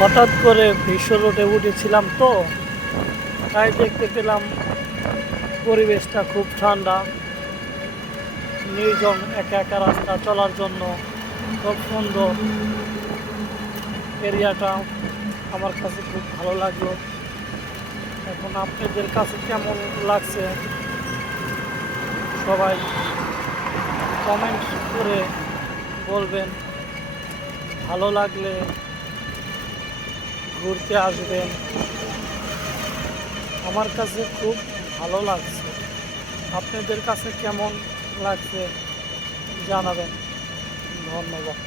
হঠাৎ করে বিশ্ব রোডে উঠেছিলাম, তো তাই দেখতে পেলাম পরিবেশটা খুব ঠান্ডা, নির্জন একা একা রাস্তা চলার জন্য খুব সুন্দর। এরিয়াটা আমার কাছে খুব ভালো লাগলো। এখন আপনাদের কাছে কেমন লাগছে সবাই কমেন্ট করে বলবেন। ভালো লাগলে ঘুরতে আসবেন। আমার কাছে খুব ভালো লাগছে। আপনাদের কাছে কেমন লাগছে জানাবেন। ধন্যবাদ।